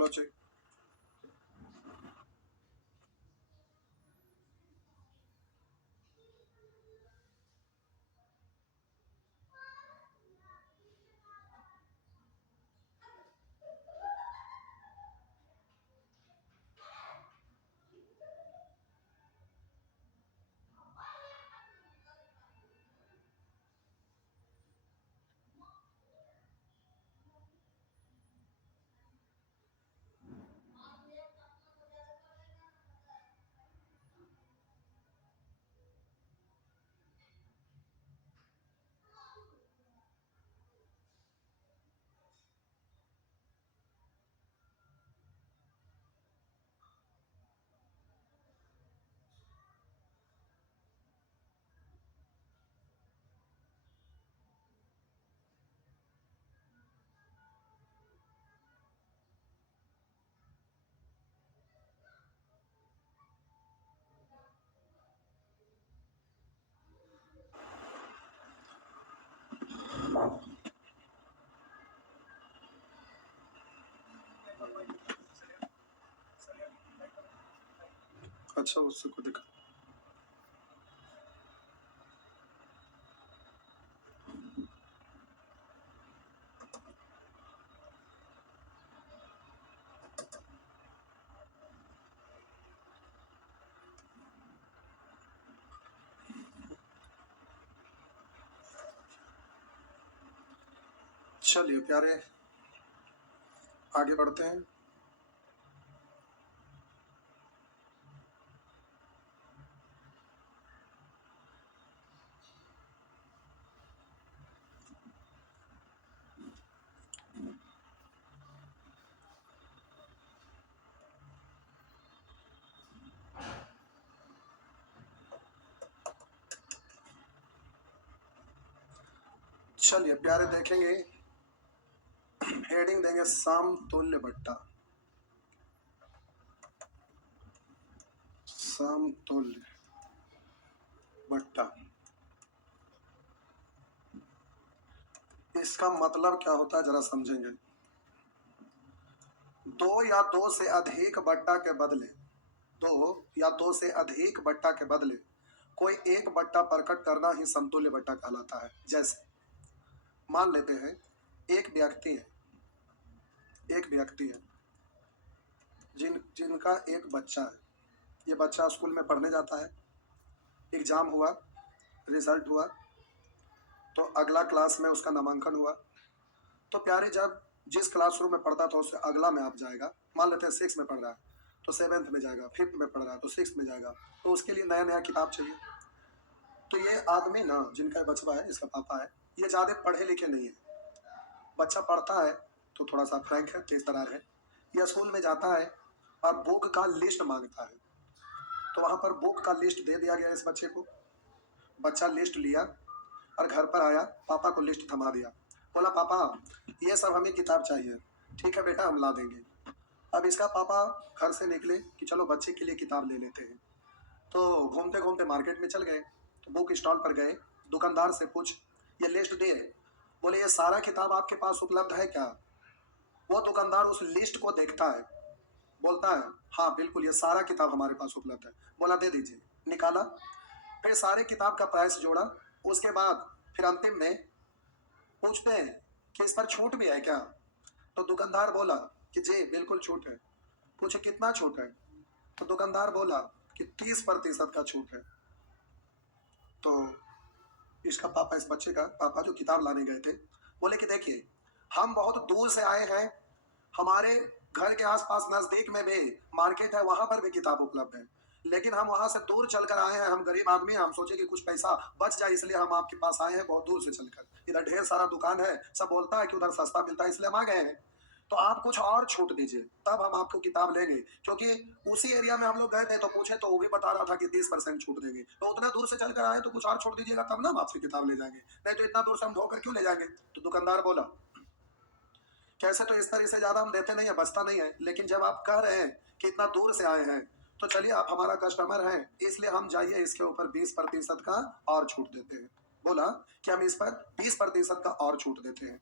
चलो चेक। अच्छा, उससे कोई दिक्कत। चलिए प्यारे, आगे बढ़ते हैं। चलिए प्यारे, देखेंगे हेडिंग देंगे समतुल्य बट्टा। समतुल्य बट्टा, इसका मतलब क्या होता है जरा समझेंगे। दो या दो से अधिक बट्टा के बदले, दो या दो से अधिक बट्टा के बदले कोई एक बट्टा प्रकट करना ही समतुल्य बट्टा कहलाता है। जैसे मान लेते हैं एक व्यक्ति है, जिनका एक बच्चा है। ये बच्चा स्कूल में पढ़ने जाता है, एग्जाम हुआ, रिजल्ट हुआ, तो अगला क्लास में उसका नामांकन हुआ। तो प्यारे, जब जिस क्लासरूम में पढ़ता था उससे अगला में आप जाएगा। मान लेते हैं 6 में पढ़ रहा है तो 7th में जाएगा, 5th में पढ़ रहा है तो 6th में जाएगा। तो उसके लिए नया नया किताब चाहिए। तो ये आदमी ना, जिनका बचवा है, इसका पापा है, ये ज़्यादा पढ़े लिखे नहीं है। बच्चा पढ़ता है तो थोड़ा सा फ्रैंक है, तेज तरार है। यह स्कूल में जाता है और बुक का लिस्ट मांगता है। तो वहाँ पर बुक का लिस्ट दे दिया गया इस बच्चे को। बच्चा लिस्ट लिया और घर पर आया, पापा को लिस्ट थमा दिया। बोला, पापा ये सब हमें किताब चाहिए। ठीक है बेटा, हम ला देंगे। अब इसका पापा घर से निकले कि चलो बच्चे के लिए किताब ले लेते हैं। तो घूमते घूमते मार्केट में चल गए, तो बुक स्टॉल पर गए। दुकानदार से पूछ, ये लिस्ट दे। बोले, ये सारा किताब आपके पास उपलब्ध है क्या? वो दुकानदार उस लिस्ट को देखता है, बोलता है, हाँ बिल्कुल, ये सारा किताब हमारे पास उपलब्ध है। बोला, दे दीजिए। निकाला, फिर सारे किताब का प्राइस जोड़ा। उसके बाद फिर अंतिम में पूछते हैं कि इस पर छूट भी है क्या? तो दुकानदार बोला कि जी बिल्कुल छूट है। पूछे, कितना छूट है? तो दुकानदार बोला कि 30% का छूट है। तो इसका पापा, इस बच्चे का पापा जो किताब लाने गए थे, बोले कि देखिए, हम बहुत दूर से आए हैं, हमारे घर के आसपास नजदीक में भी मार्केट है, वहां पर भी किताब उपलब्ध है, लेकिन हम वहां से दूर चलकर आए हैं। हम गरीब आदमी हैं, हम सोचे कि कुछ पैसा बच जाए, इसलिए हम आपके पास आए हैं बहुत दूर से चलकर। इधर ढेर सारा दुकान है, सब बोलता है कि उधर सस्ता मिलता है, इसलिए हम आ गए हैं। तो आप कुछ और छूट दीजिए, तब हम आपको किताब लेंगे। क्योंकि उसी एरिया में हम लोग गए थे, तो पूछे तो वो भी बता रहा था कि 30% छूट देंगे। तो उतना दूर से चलकर आए तो कुछ और छूट दीजिएगा, तब ना हम आपसे किताब ले जाएंगे, नहीं तो इतना दूर से हम धोकर क्यों ले जाएंगे? तो दुकानदार बोला, कैसे तो इस तरह से ज्यादा हम देते नहीं है, बचता नहीं है, लेकिन जब आप कह रहे हैं कि इतना दूर से आए हैं, तो चलिए आप हमारा कस्टमर हैं, इसलिए हम जाइए इसके ऊपर 20% का और छूट देते हैं। बोला कि हम इस पर 20% का और छूट देते हैं।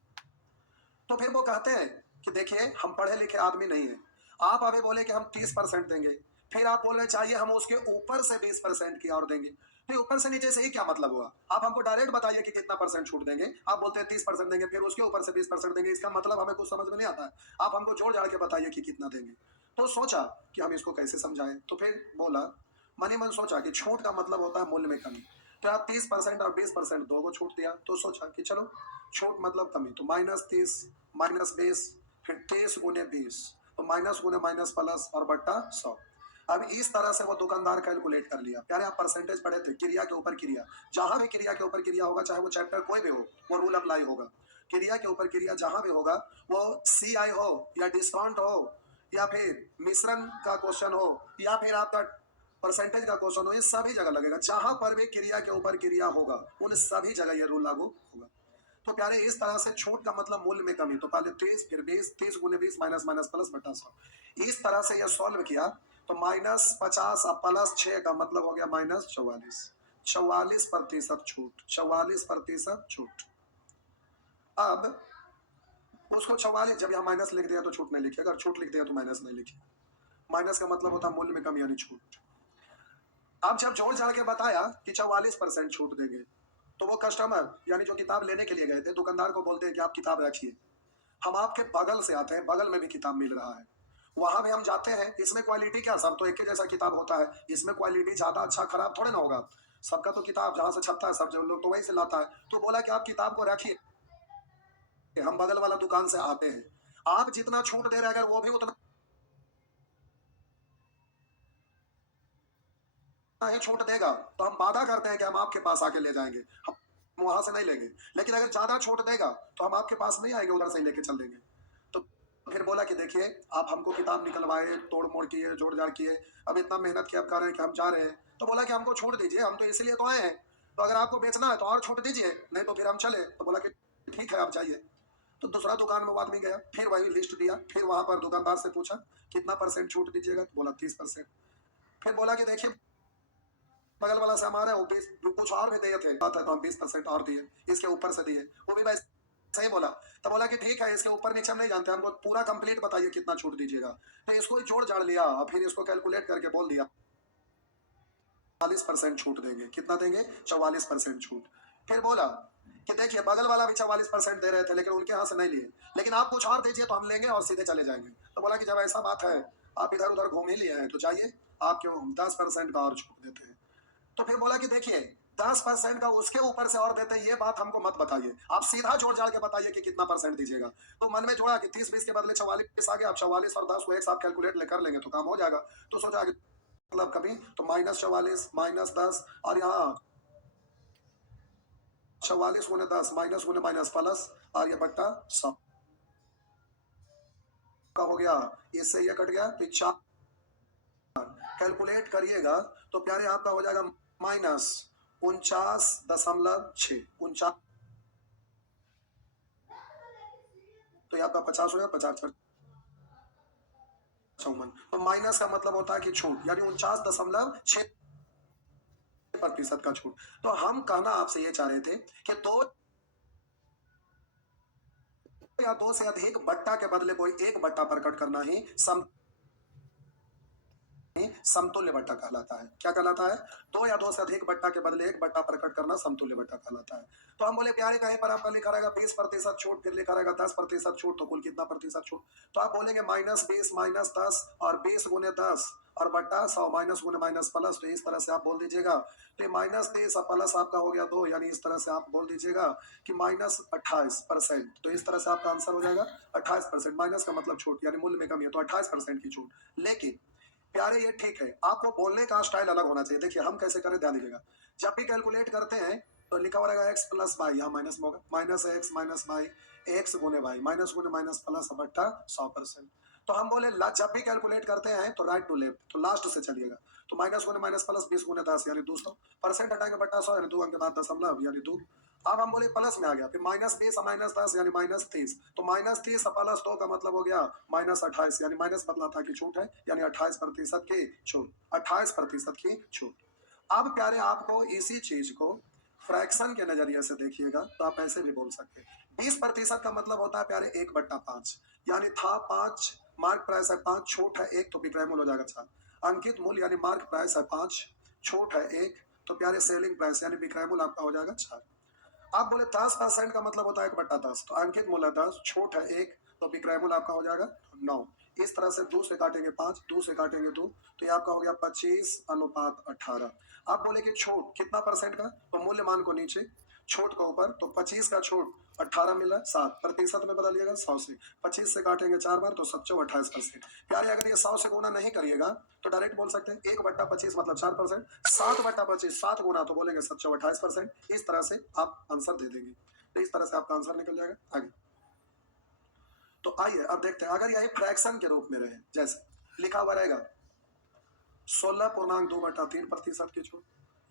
तो फिर वो कहते हैं कि देखिए, हम पढ़े लिखे आदमी नहीं है, आप अभी बोले कि हम 30% देंगे, फिर आप बोल रहे चाहिए हम उसके ऊपर से 20% की और देंगे। फिर ऊपर से नीचे से ही क्या मतलब हुआ? आप हमको डायरेक्ट बताइए कि कितना परसेंट छूट देंगे। आप बोलते हैं 30% देंगे, फिर उसके ऊपर से 20% देंगे, इसका मतलब हमें कुछ समझ में नहीं आता है। आप हमको जोड़ जाड़ के बताइए कि कितना देंगे। तो सोचा कि हम इसको कैसे समझाएं, तो फिर बोला, मन ही मन सोचा कि छूट का मतलब होता है मूल्य में कमी। तो आप 30% और 20% दो को छूट दिया, तो सोचा कि चलो छूट मतलब कमी, तो -30 -20 फिर 30 गुने 20, तो माइनस गुने माइनस प्लस और बट्टा 100। अब इस तरह से वो दुकानदार कैलकुलेट कर लिया। प्यारे आप परसेंटेज पढ़े थे, क्रिया के ऊपर क्रिया, जहां भी क्रिया के ऊपर क्रिया होगा, चाहे वो चैप्टर कोई भी हो, वो रूल अप्लाई होगा। क्रिया के ऊपर क्रिया जहां भी होगा, वो CI हो या डिस्काउंट हो या फिर मिश्रण का क्वेश्चन हो या फिर आपका परसेंटेज का क्वेश्चन हो, ये सभी जगह लगेगा। जहां पर भी क्रिया के ऊपर क्रिया होगा, उन सभी जगह ये रूल लागू होगा। तो प्यारे इस तरह से छूट का मतलब मूल्य में कमी, तो पहले 30 फिर 20, 30 गुने 20 माइनस माइनस प्लस बटा 100। इस तरह से यह सॉल्व किया, तो -50 और +6 का मतलब हो गया -44। 44% छूट, 44% छूट। अब उसको 44, जब यहाँ माइनस लिख दिया तो छूट नहीं लिखिए, अगर छूट लिख दिया तो माइनस नहीं लिखिए। माइनस का मतलब होता है मूल्य में कमी यानी छूट। अब जब जोड़ जाड़ के बताया कि 44% छूट देंगे, तो वो कस्टमर यानी जो किताब लेने के लिए गए थे, दुकानदार को बोलते हैं कि आप किताब रखिए, हम आपके बगल से आते हैं, बगल में भी किताब मिल रहा है, वहां भी हम जाते हैं। इसमें क्वालिटी क्या, सब तो एक ही जैसा किताब होता है, इसमें क्वालिटी ज्यादा अच्छा खराब थोड़े ना होगा। सबका तो किताब जहां से छपता है, सब जो लोग तो वहीं से लाता है। तो बोला कि आप किताब को रखिए, हम बगल वाला दुकान से आते हैं, आप जितना छूट दे रहे हैं अगर वो भी उतना ही छूट देगा, तो हम वादा करते हैं कि हम आपके पास आके ले जाएंगे, हम वहां से नहीं लेंगे। लेकिन अगर ज्यादा छूट देगा तो हम आपके पास नहीं आएंगे, उधर से ही लेके चल देंगे। तो फिर बोला कि देखिए, आप हमको किताब निकलवाए, तोड़ मोड़ किए, जोड़ जाड़ किए, अब इतना मेहनत किया, आप कह रहे हैं कि हम जा रहे हैं, तो बोला कि हमको छूट दीजिए, हम तो इसलिए तो आए हैं, तो अगर आपको बेचना है तो और छूट दीजिए, नहीं तो फिर हम चले। तो बोला कि ठीक है आप जाइए। तो दूसरा दुकान में वो आदमी गया, फिर वही लिस्ट दिया, फिर वहां पर दुकानदार से पूछा कितना परसेंट छूट दीजिएगा, तो बोला 30%। फिर बोला कि देखिए, बगल वाला से हमारे वो 20 कुछ और भी दिए थे, बात है तो हम 20% और दिए, इसके ऊपर से दिए, वो भी वैसे सही बोला। तो बोला कि ठीक है, इसके ऊपर नीचे हम नहीं जानते, हमको पूरा कंप्लीट बताइए कितना छूट दीजिएगा। तो इसको जोड़ जाड़ लिया और फिर इसको कैलकुलेट करके बोल दिया 44% छूट देंगे। कितना देंगे? 44% छूट। फिर बोला कि देखिए, बगल वाला भी 44% दे रहे थे, लेकिन उनके यहाँ से नहीं लिए, लेकिन आप कुछ और दीजिए तो हम लेंगे और सीधे चले जाएंगे। तो बोला कि जब ऐसा बात है, आप इधर उधर घूम ही लिए हैं, तो जाइए, आपके 10% का और छूट देते हैं। तो फिर बोला कि देखिए, 10% का उसके ऊपर से और देते हैं, ये बात हमको मत बताइए, आप सीधा जोड़ जाड़ के बताइए कि कितना परसेंट दीजिएगा। तो मन में जोड़ा कि 30-20 के बदले 44 आ गया, अब 44 और 10 को एक साथ कैलकुलेट कर लेंगे तो काम हो जाएगा। तो सोचा कि मतलब कभी तो -44 -10 और यहाँ 44 गुने 10 माइनस गुने माइनस प्लस और ये बट्टा 100 का हो गया, इससे ये कट गया, तो 4 कैलकुलेट करिएगा तो प्यारे आपका हो जाएगा -49.6 49, तो ये आपका 50 हो गया, 50 54। तो माइनस का मतलब होता है कि छूट, यानी 49.6% का छूट। तो हम कहना आपसे ये चाह रहे थे कि दो या दो से अधिक बट्टा के बदले कोई एक बट्टा प्रकट करना ही समतुल्य बट्टा कहलाता है। क्या कहलाता है? दो या दो से अधिक बट्टा के बदले एक बट्टा प्रकट करना समतुल्य बट्टा कहलाता है। तो हम बोले प्यारे, कहीं पर आपका लिखा रहेगा 20% छूट, फिर लिखा रहेगा 10% छूट, तो कुल कितना प्रतिशत छूट? तो आप बोलेंगे -20 -10 और 20 गुने 10 और बट्टा 100 माइनस गुने माइनस प्लस, तो इस तरह से आप बोल दीजिएगा। तो -30 और प्लस आपका हो गया 2, यानी इस तरह से आप बोल दीजिएगा कि -28%। तो इस तरह से आपका आंसर हो जाएगा 28%। माइनस का मतलब छूट, यानी मूल्य में कमी है, तो 28% की छूट। लेकिन प्यारे ये ठीक है, आपको बोलने का स्टाइल अलग होना चाहिए। देखिए हम कैसे करें, ध्यान दीजिएगा। जब भी कैलकुलेट करते हैं तो लिखा हुआ रहेगा x प्लस वाई, यहाँ माइनस में होगा -x माइनस वाई, x गुने वाई, माइनस गुने माइनस प्लस बट्टा 100%। तो हम बोले जब भी कैलकुलेट करते हैं तो राइट टू लेफ्ट, तो लास्ट से चलिएगा। तो माइनस गुने माइनस प्लस 20 गुने 10 यानी 200, परसेंट हटाएंगे बट्टा 100 यानी 2 अंक के बाद दशमलव यानी 2। अब हम बोले प्लस में आ गया, फिर -20 -10 यानी -30, तो -30 प्लस 2 का मतलब हो गया -28, यानी माइनस बदला था कि छूट है, यानी 28% की छूट, 28% की छूट। अब प्यारे आपको इसी चीज को फ्रैक्शन के नजरिए से देखिएगा, तो आप ऐसे भी बोल सकते हैं। 20% का मतलब होता है प्यारे 1/5, यानी था 5 मार्क प्राइस है 5, छूट है 1, तो विक्रय मूल्य हो जाएगा 4। अंकित मूल्य यानी मार्क प्राइस है 5, छूट है 1, तो प्यारे सेलिंग प्राइस यानी विक्रय मूल्य आपका हो जाएगा 4। आप बोले 10% का मतलब होता है 1/10, तो अंकित मूल्य 10, छूट है 1, तो विक्रय मूल्य आपका हो जाएगा 9। इस तरह से 2 से काटेंगे 5, 2 से काटेंगे 2, तो ये आपका हो गया 25:18। आप बोले कि छूट कितना परसेंट का, तो मूल्य मान को नीचे, छूट को ऊपर, तो 25 का छूट 18 मिला, 7 प्रतिशत में बदलिएगा 100 से। 25 से काटेंगे 4 बार, तो 27/28%। प्यारे अगर ये 100 से गुना नहीं करिएगा तो डायरेक्ट बोल सकते हैं 1/25 मतलब 4%, 7/25 7 गुना तो बोलेंगे 27/28%। इस तरह से आप आंसर दे देंगे, तो इस तरह से आपका आंसर निकल जाएगा। आगे तो आइए अब देखते हैं, अगर यही फ्रैक्शन के रूप में रहे, जैसे लिखा हुआ रहेगा 16.2/3% की छूट,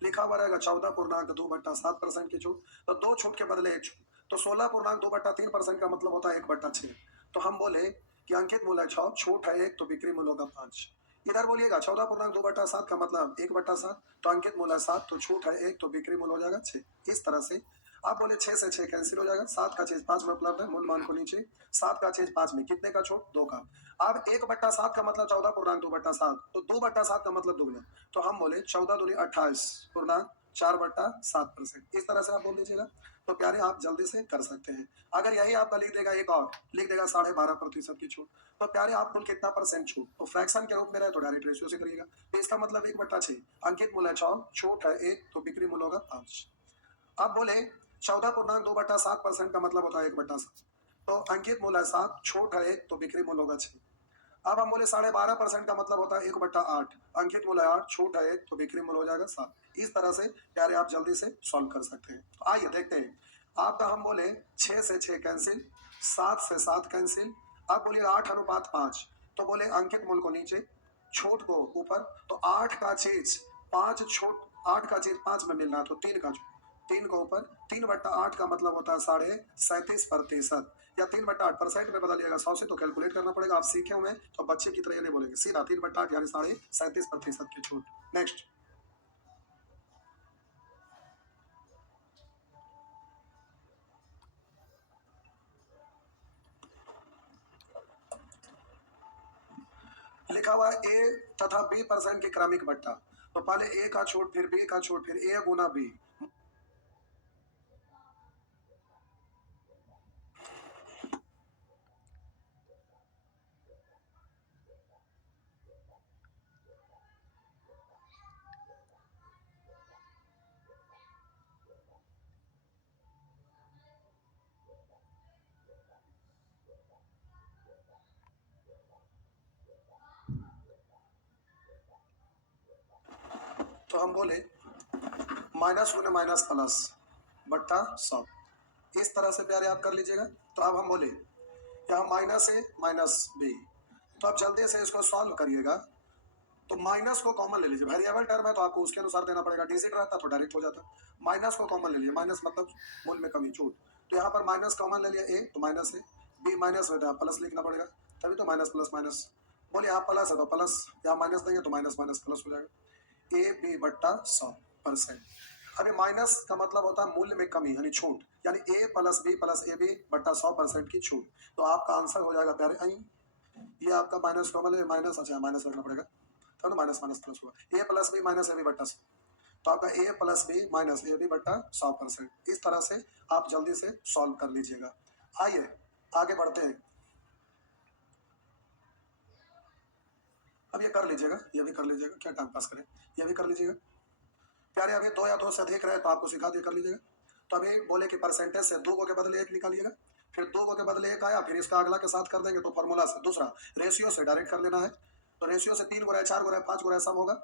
लिखा हुआ रहेगा 14.2/7% की छूट, तो 2 छूट के बदले 1 छूट, तो 16.2/3% का मतलब होता है 1/6। तो हम बोले कि अंकित मूल्य 6, छूट है 1, तो बिक्री मूल्य होगा 5। इधर बोलिएगा 14.2/7 का मतलब 1/7, तो अंकित मूल्य 7, तो छूट है 1, तो बिक्री मूल्य हो जाएगा 6। इस तरह से आप बोले 6 से 6 कैंसिल हो जाएगा, 7 का चीज 5 में उपलब्ध है, मूल मान को नीचे, 7 का चीज 5 में, कितने का छूट, 2 का। अब 1/7 का मतलब 14.2/7, तो 2/7 का मतलब दोगुना, तो हम बोले 14 दूनी 28.4/7%। इस तरह से आप बोल दीजिएगा, तो प्यारे आप जल्दी से कर सकते हैं। अगर यही आपका लिख देगा, एक और लिख देगा 12.5% की छूट, तो प्यारे आप कुल कितना परसेंट छूट, तो फ्रैक्शन के रूप में रहे तो डायरेक्ट रेशियो से करिएगा, तो इसका मतलब 1/6, अंकित मूल्य 6, छूट है 1, तो बिक्री मूल्य होगा 5। अब बोले 14.2/7% का मतलब होता है 1/7, तो अंकित मूल्य 7, छूट है 1, तो बिक्री मूल्य होगा 6। अब हम बोले 12.5% का मतलब होता है 1/8, अंकित मूल्य 8, छूट है 1, तो बिक्री मूल्य हो जाएगा 7। इस तरह से प्यारे आप जल्दी से सॉल्व कर सकते हैं। तो आइए देखते हैं, आपका हम बोले 6 से 6 कैंसिल, 7 से 7 कैंसिल, अब बोलिए 8:5, तो बोले अंकित मूल्य को नीचे, छूट को ऊपर, तो 8 का चीज 5 छूट, 8 का चीज 5 में मिलना, तो 3 का छूट, 3 को ऊपर, 3/8 का मतलब होता है 37.5%, या 3/8% में बदलिएगा 100 से, तो कैलकुलेट करना पड़ेगा। आप सीखे हुए हैं तो बच्चे की तरह ये नहीं बोलेंगे, सीधा 3/8 यानी 37.5% की छूट। नेक्स्ट लिखा हुआ ए तथा बी परसेंट की क्रमिक बट्टा, तो पहले ए का छूट, फिर बी का छूट, फिर ए गुना बी। तो हम बोले माइनस गुना माइनस प्लस बट्टा 100, इस तरह से प्यारे आप कर लीजिएगा। तो अब हम बोले यहाँ माइनस ए माइनस बी, तो आप जल्दी से इसको सॉल्व करिएगा। तो माइनस को कॉमन ले लीजिए, वेरिएबल टर्म है तो आपको उसके अनुसार देना पड़ेगा, डिजिट रहता तो डायरेक्ट हो जाता। माइनस को कॉमन ले लिए, माइनस मतलब मूल में कमी, छूट, तो यहाँ पर माइनस कॉमन ले लिया, ए तो माइनस है, बी माइनस है तो यहाँ प्लस लिखना पड़ेगा, तभी तो माइनस प्लस माइनस। बोलिए यहाँ प्लस है तो प्लस, यहाँ माइनस देंगे तो माइनस माइनस प्लस हो जाएगा। ए बी बट्टा 100%। अरे माइनस का मतलब होता है मूल्य में कमी यानी छूट, यानी A plus B plus A B बट्टा 100% की छूट। तो आपका आंसर हो जाएगा प्यारे आई, ये आपका माइनस कॉमन है, माइनस, अच्छा माइनस रखना पड़ेगा, तो माइनस माइनस प्लस हुआ, A plus B minus A B बट्टा 100, तो आपका A plus B minus A B बट्टा 100%। इस तरह से आप जल्दी से सॉल्व कर लीजिएगा। आइए आगे बढ़ते हैं, अब ये कर लीजिएगा, ये भी कर लीजिएगा, क्या टाइम पास करें, ये भी कर लीजिएगा। प्यारे अभी 2 या 2 से अधिक रहे तो आपको सिखा दिया, कर लीजिएगा। तो अभी बोले कि परसेंटेज से 2 के बदले 1 निकालिएगा, फिर 2 के बदले 1 आया, फिर इसका अगला के साथ कर देंगे, तो फॉर्मूला से दूसरा रेशियो से डायरेक्ट कर लेना है, तो रेशियो से 3 गुना 4 गुना 5 गुना सब होगा।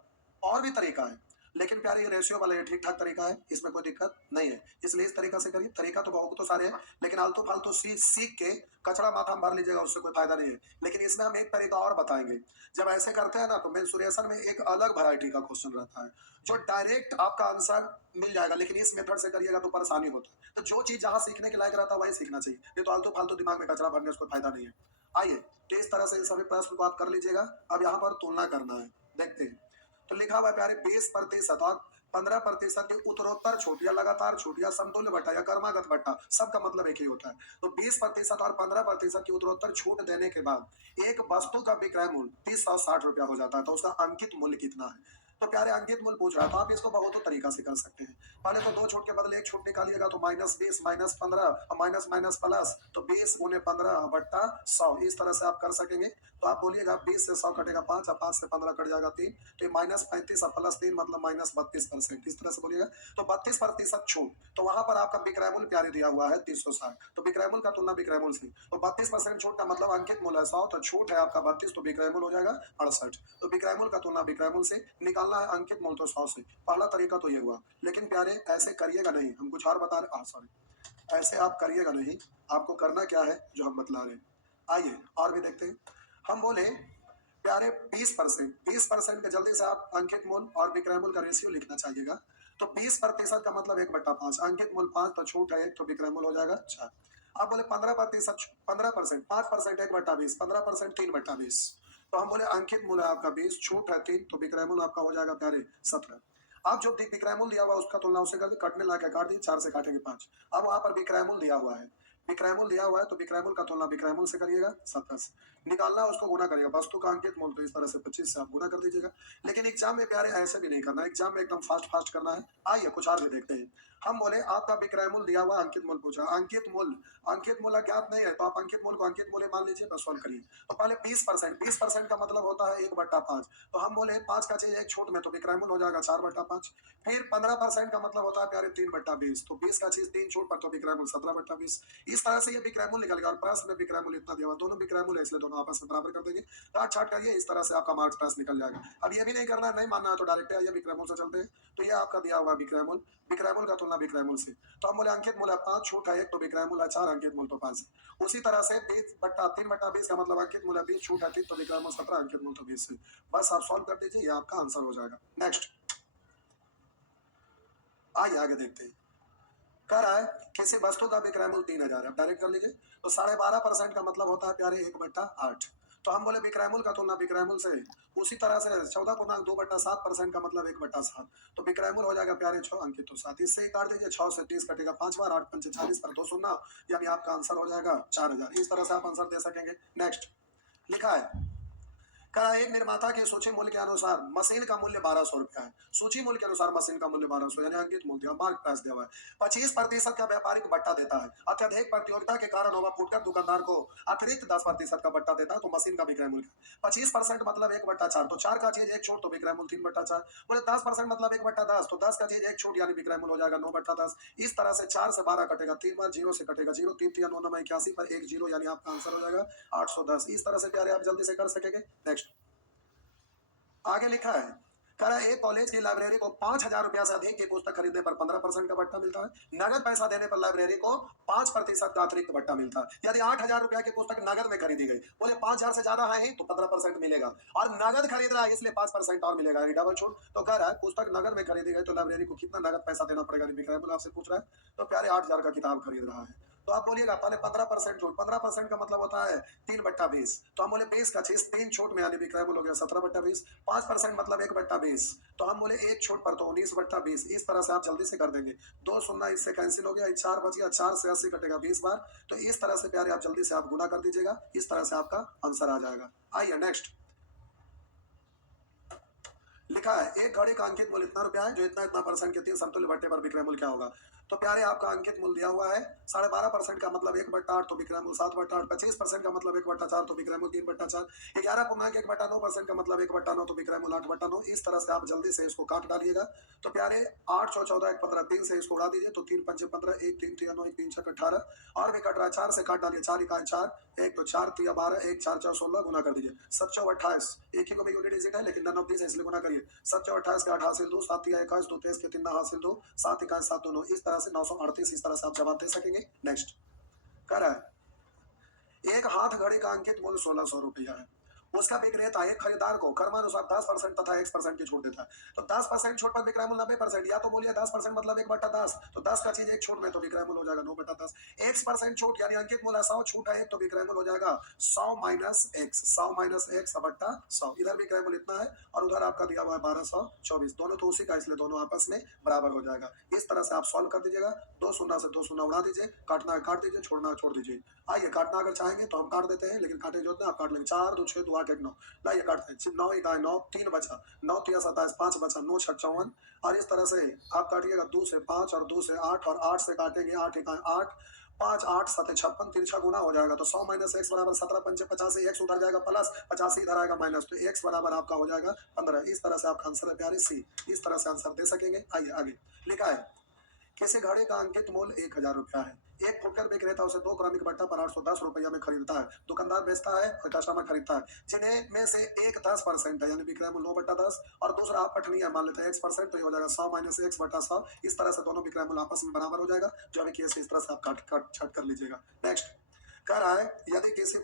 और भी तरीका है, लेकिन प्यारे ये रेशियो वाला ये ठीक ठाक तरीका है, इसमें कोई दिक्कत नहीं है, इसलिए इस तरीका से करिए। तरीका तो बहुत तो सारे हैं, लेकिन आलतू फालतू सीख के कचड़ा माथा में भर लीजिएगा, उससे कोई फायदा नहीं है। लेकिन इसमें हम एक तरीका और बताएंगे, जब ऐसे करते हैं ना तो मेंसुरेशन में एक अलग वैरायटी का क्वेश्चन रहता है, जो डायरेक्ट आपका आंसर मिल जाएगा, लेकिन इस मेथड से करिएगा तो परेशानी होता है। तो जो चीज जहां सीखने के लायक रहता है वही सीखना चाहिए, नहीं तो आलतू फालतू दिमाग में कचरा भरने से कोई फायदा नहीं है। आइए तो इस तरह से सभी प्रश्न को आप कर लीजिएगा। अब यहाँ पर तुलना करना है, देखते हैं। तो लिखा हुआ है प्यारे 20% और 15% की उत्तरोत्तर छूट या लगातार छूट या समतुल्य बट्टा या क्रमागत बट्टा, सबका मतलब एक ही होता है। तो 20% और 15% की उत्तरोत्तर छूट देने के बाद एक वस्तु का विक्रय मूल्य 3060 रुपया हो जाता है। तो उसका अंकित मूल्य कितना है? तो प्यारे अंकित मूल्य पूछ रहा है, तो आप इसको बहुत तरीका से कर सकते हैं। पहले तो दो छूट के बदले एक छूट निकालिएगा, तो -20 -15 और माइनस माइनस प्लस, तो 20 गुने 15 बट्टा 100, इस तरह से आप कर सकेंगे। तो आप बोलिएगा 20 से 100 कटेगा 5 और 5 से 15 कट जाएगा 3, तो ये -35 और +3 मतलब -32%, इस तरह से बोलिएगा। तो 32% छूट, तो वहां पर आपका विक्रय मूल्य प्यारे दिया हुआ है 360, तो विक्रय मूल्य का तुलना विक्रय मूल्य से, तो 32% छूट का मतलब अंकित मूल्य है 100, तो छूट है आपका 32, तो विक्रय मूल्य हो जाएगा 68। तो विक्रय मूल्य का तुलना विक्रय मूल्य से, निकालना है अंकित मूल्य तो 100 से। पहला तरीका तो ये हुआ, लेकिन प्यारे ऐसे करिएगा नहीं, हम कुछ और बता रहे, सॉरी, ऐसे आप करिएगा नहीं। आपको करना क्या है जो हम बतला रहे हैं, आइए और भी देखते हैं। हम बोले प्यारे 20% के, जल्दी से आप अंकित मूल्य और विक्रय मूल्य का रेशियो लिखना चाहिएगा। तो 20% का मतलब 1/5, अंकित मूल्य 5, तो छूट है 1, तो विक्रय मूल्य हो जाएगा 4। आप बोले 15%, 15%, 5% 1/20, 15% 3/20, तो हम बोले अंकित मूल्य आपका 20, छूट है 3, तो विक्रय मूल्य आपका हो जाएगा प्यारे 17। आप जो विक्रय मूल्य दिया हुआ उसका तुलना उससे कर कटने ला के काट दिए, 4 से काटेंगे 5। अब वहां पर विक्रय मूल्य दिया हुआ है, विक्रय मूल्य दिया हुआ है, तो विक्रय मूल्य का तुलना विक्रय मूल्य से करिएगा 17 से, निकालना उसको गुना करिएगा, वस्तु का अंकित मूल्य, तो इस तरह से 25 से आप गुना कर दीजिएगा। लेकिन एग्जाम में प्यारे ऐसे भी नहीं करना है, एग्जाम में एकदम फास्ट फास्ट करना है। आइए कुछ और भी देखते हैं। हम बोले आपका विक्रय मूल्य दिया हुआ, अंकित मूल्य पूछा, अंकित मूल्य ज्ञात नहीं है, तो आप अंकित मूल्य को अंकित मूल्य मान लीजिए, बस सॉल्व करिए। तो पहले 20% का मतलब होता है 1/5, तो हम बोले 5 का चीज एक छूट में, तो विक्रय मूल्य हो जाएगा 4/5। फिर 15% का मतलब होता है प्यारे 3/20, तो 20 का चीज 3 छूट पर, तो विक्रय मूल्य 17/20। इस तरह से ये विक्रय मूल्य निकल गया, और प्रश्न में विक्रय मूल्य इतना दिया हुआ, दोनों विक्रय मूल्य, इसलिए दोनों आपस में बराबर कर देंगे, काट छाट करिए, इस तरह से आपका मार्क्स पास निकल जाएगा। अब ये भी नहीं करना है, नहीं मानना है तो डायरेक्ट आइए विक्रय मूल्य से चलते हैं। तो ये आपका दिया हुआ विक्रय मूल्य, विक्रय मूल्य का तुलना विक्रय मूल्य से, तो हम बोले अंकित मूल्य 5, छूट है 1, तो विक्रय मूल्य 4, अंकित मूल्य तो 5 है। उसी तरह से 3/20 का मतलब अंकित मूल्य 20, छूट है 3, तो विक्रय मूल्य 17, अंकित मूल्य तो 20 है। बस आप सॉल्व कर दीजिए, ये आपका आंसर हो जाएगा। नेक्स्ट, आइए आगे देखते हैं। कह रहा है किसी वस्तु का विक्रय मूल्य 3000 है, डायरेक्ट कर लीजिए। तो 12.5% का मतलब होता है प्यारे 1/8, तो हम बोले विक्रय मूल्य का तुलना विक्रय मूल्य से, उसी तरह से 14.2/7% का मतलब 1/7, तो विक्रय मूल्य हो जाएगा प्यारे 6, अंकित तो 7, इससे ही काट दीजिए, 6 से 30 कटेगा 5 बार, 8 पंचे 40 पर 2 शून्य, यानी आपका आंसर हो जाएगा 4000। इस तरह से आप आंसर दे सकेंगे। नेक्स्ट लिखा है, कहा एक निर्माता के सूची मूल्य के अनुसार मशीन का मूल्य 1200 रुपया है, सूची मूल्य के अनुसार मशीन का मूल्य 1200, यानी अंकित मूल्य मार्क प्राइस दिया हुआ है। 25% का व्यापारिक बट्टा देता है, अत्यधिक प्रतियोगिता के कारण ओवर फुटकर दुकानदार को अतिरिक्त 10% का बट्टा देता है, तो मशीन का विक्रय मूल्य 25% मतलब 1/4, तो 4 का चीज एक छूट, तो विक्रय मूल्य 3/4। बोले 10% मतलब 1/10, तो 10 का चीज एक छूट, यानी विक्रय मूल्य हो जाएगा 9/10। इस तरह से 4 से 12 कटेगा, 3 बार 0 से कटेगा 0, 3 3 9 81 पर 1 0, यानी आपका आंसर हो जाएगा 810। इस तरह से प्यारे आप जल्दी से कर सकेंगे। नेक्स्ट आगे लिखा है, कह रहा है एक कॉलेज की लाइब्रेरी को 5,000 रुपया से अधिक की पुस्तक खरीदने पर 15% का बट्टा मिलता है, नगद पैसा देने पर लाइब्रेरी को 5% का अतिरिक्त बट्टा मिलता है। यदि 8,000 रुपया की पुस्तक नगद में खरीदी गई, बोले 5,000 से ज्यादा है ही तो 15% मिलेगा, और नगद खरीद रहा है इसलिए 5% और मिलेगा, डबल छूट। तो कह रहा है पुस्तक नगद में खरीदी गई तो लाइब्रेरी को कितना नगद पैसा देना पड़ेगा, विक्रय मूल्य आपसे पूछ रहा है। तो प्यारे 8,000 का किताब खरीद रहा है, तो आप बोलिएगा पहले 15% छूट, 15% का मतलब होता है 3/20, तो हम बोले 20 का चीज 3 छूट में, यानी विक्रय मूल्य हो गया 17/20। 5% मतलब 1/20, तो हम बोले 1 छूट पर, तो 19/20। इस तरह से आप जल्दी से कर देंगे, 2 शून्य इससे कैंसिल हो गया, 4 बच गया, 4 से 80 कटेगा 20 बार, तो इस तरह से प्यारे आप जल्दी से आप गुना कर दीजिएगा, इस तरह से आपका आंसर आ जाएगा। आइए नेक्स्ट लिखा है एक घड़ी का अंकित मूल्य इतना रुपया है, जो इतना इतना परसेंट के 3 समतुल्य बट्टे पर विक्रय मूल्य क्या होगा। तो प्यारे आपका अंकित मूल्य दिया हुआ है 12.5% का मतलब 1/8, तो विक्रय मूल्य 7/8। 25% का मतलब 1/4, तो विक्रय मूल्य 3/4। 11.1/9% का मतलब 1/9, तो विक्रय मूल्य 8/9। इस तरह से आप जल्दी से इसको काट डालिएगा। तो प्यारे 8 6 14 1 15, 3 से इसको उड़ा दीजिए, तो 3 पंचे 15, 1 3 3 9 1 3 6 18, और भी कट रहा है, 4 से काट डालिए, 4 इकाई 4, 1 तो 4 3 12, 1 4 4 16, गुना कर दीजिए, 7 4 28, एक ही को भी यूनिट डिजिट है लेकिन नन ऑफ दिस है इसलिए गुना करिए, 7 4 28 के 8 हासिल 2, 7 3 21 2 23 के 3 हासिल 2, 7 21 7 2 9, इस तरह से 938। इस तरह से आप जवाब दे सकेंगे। नेक्स्ट कह रहा है एक हाथ घड़ी का अंकित मूल्य 1600 रुपया है, उसका विक्रेता एक खरीदार को क्रमानुसार 10% तथा x% की छूट देता है। तो 10% छूट पर विक्रय मूल्य 90%, या तो बोलिए 10% मतलब 1/10, तो 10 का चीज एक छूट में तो विक्रय मूल्य हो जाएगा 9/10। x% छूट यानी अंकित मूल्य 100, छूट है 1 तो विक्रय मूल्य हो जाएगा 100 माइनस x, 100 माइनस x बट्टा 100। इधर विक्रय मूल्य इतना है और उधर आपका दिया हुआ है 1224, दोनों तो उसी का, इसलिए दोनों आपस में बराबर हो जाएगा। इस तरह से आप सॉल्व कर दीजिएगा। 2 शून्य से 2 शून्य उड़ा दीजिए, काटना है काट दीजिए, छोड़ना है छोड़ दीजिए। आइए काटना अगर चाहेंगे तो हम काट देते हैं, लेकिन काटे जो होते हैं आप काट लेंगे। 4 2 6 2 8 1 9, लाइए काटते हैं। 9 1 9, 3 बचा, 9 3 27, 5 बचा, 9 6 54, और इस तरह से आप काटिएगा 2 से 5 और 2 से 8 और 8 से काटेंगे 8 1 8, 5 8 7 56, तिरछा गुना हो जाएगा तो 100 माइनस एक्स बराबर 17 पंचे 85, एक्स उधर जाएगा प्लस, 85 इधर आएगा माइनस, तो एक्स बराबर आपका हो जाएगा 15। इस तरह से आपका आंसर है प्यारे सी। इस तरह से आंसर दे सकेंगे। आइए आगे लिखा है, किसी घड़ी का अंकित मूल्य 1000 रुपया है। एक फुटकर विक्रेता उसे 2 क्रमिक बट्टा पर 810 रुपया में खरीदता है। दुकानदार बेचता है और कस्टमर खरीदता है, जिन्हें में से एक 10% है, यानी विक्रय मूल्य 9/10, और दूसरा अपठनीय है, मान लेते हैं x%, तो ये हो जाएगा 100 माइनस x बटा 100। इस तरह से दोनों विक्रय मूल्य आपस में बराबर हो जाएगा। जो अभी केस इस तरह से आप काट छट कर लीजिएगा। नेक्स्ट कह रहा है, यदि किसी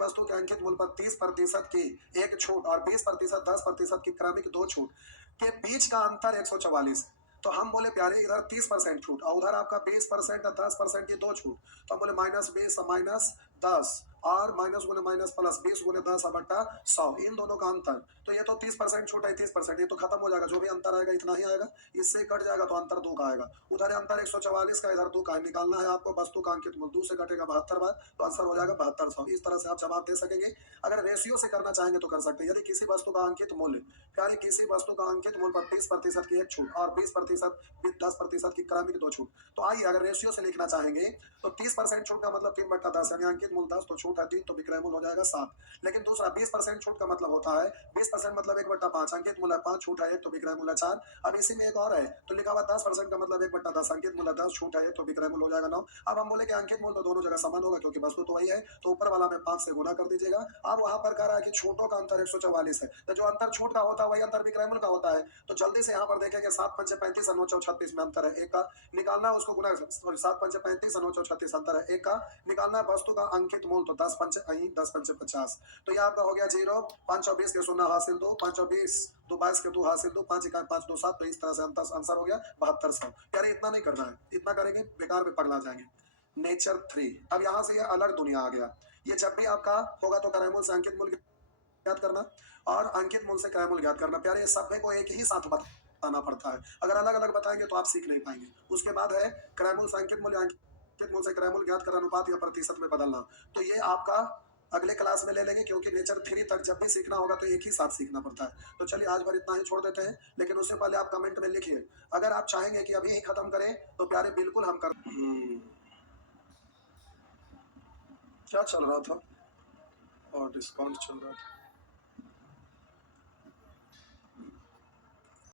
वस्तु के अंकित मूल्य पर 30% की एक छूट और 20% 10% की क्रमिक 2 छूट के बीच का अंतर 144 है, तो हम बोले प्यारे इधर 30% छूट और उधर आपका 20% और 10% की 2 छूट, तो हम बोले माइनस 20 माइनस 10 और माइनस गुने माइनस प्लस 20 गुने 10 बट्टा 100, इन दोनों का अंतर। तो ये तो 30% छूट है, 30%, ये तो खत्म हो जाएगा, जो भी अंतर आएगा इतना ही आएगा, इससे कट जाएगा तो अंतर 2 का आएगा। उधर अंतर 144 का, इधर 2 का निकालना है आपको। वस्तु का अंकित मूल्य 2 से कटेगा 72 बार, तो आंसर हो जाएगा 7200। इस तरह से आप जवाब दे सकेंगे। अगर रेशियो से करना चाहेंगे तो कर सकते हैं। यदि किसी वस्तु का अंकित मूल्य, यानी किसी वस्तु का अंकित मूल्य पर 30% की एक छूट और 20% 10% की क्रमिक 2 छूट, तो आइए अगर रेशियो से लिखना चाहेंगे तो 30% छूट का मतलब 3/10, यानी अंकित मूल्य 10 तो छूट है 3, तो विक्रय मूल्य हो जाएगा 7। लेकिन दूसरा 20% छूट का मतलब होता है 20% मतलब 1/5, अंकित मूल्य 5, छूट है 1, तो विक्रय मूल्य 4। अब इसी में एक और है, तो लिखा हुआ 10% का मतलब 1/10, अंकित मूल्य 10, छूट है 1, तो विक्रय मूल्य हो जाएगा 9। अब हम बोले कि अंकित मूल्य तो दोनों जगह समान होगा क्योंकि वस्तु तो वही है, तो ऊपर वाला में 5 से गुना कर दीजिएगा। अब वहां पर कह रहा है कि छूटों का अंतर 144 है, तो जो अंतर छूट का होता है वही अंतर विक्रय मूल्य का होता है। तो जल्दी से यहाँ पर देखेंगे 7 पंचे 35 और 9 चौ 36 में अंतर है 1 का, निकालना है उसको गुना, सॉरी 7 पंचे 35 और 9 चौ 36 अंतर है 1 का, निकालना है वस्तु का अंकित मूल्य, तो 10 पंचे 10 पंचे 50, तो ये आपका हो गया 0। 5 24 के 0 हासिल 2, 5 24 2 22 के 2 हासिल 2, 5 1 5 2 7, तो इस तरह से आंसर हो गया 7200। यार इतना नहीं करना है, इतना करेंगे बेकार में पगला जाएंगे। नेचर 3, अब यहाँ से ये अलग दुनिया आ गया। ये जब भी आपका होगा तो क्रय मूल्य से अंकित मूल्य ज्ञात करना और अंकित मूल्य से क्रय मूल्य ज्ञात करना। प्यारे सभी को एक ही साथ बताना पड़ता है, अगर अलग अलग बताएंगे तो आप सीख नहीं पाएंगे। उसके बाद है क्रय मूल्य से अंकित मूल्य, अंकित मूल्य से क्रय मूल्य ज्ञात करना, अनुपात या प्रतिशत में बदलना। तो ये आपका अगले क्लास में ले लेंगे, क्योंकि नेचर 3 तक जब भी सीखना होगा तो एक ही साथ सीखना पड़ता है। तो चलिए आज भर इतना ही छोड़ देते हैं, लेकिन उससे पहले आप कमेंट में लिखिए, अगर आप चाहेंगे कि अभी ही खत्म करें तो प्यारे बिल्कुल हम कर। क्या चल रहा था और डिस्काउंट चल रहा था।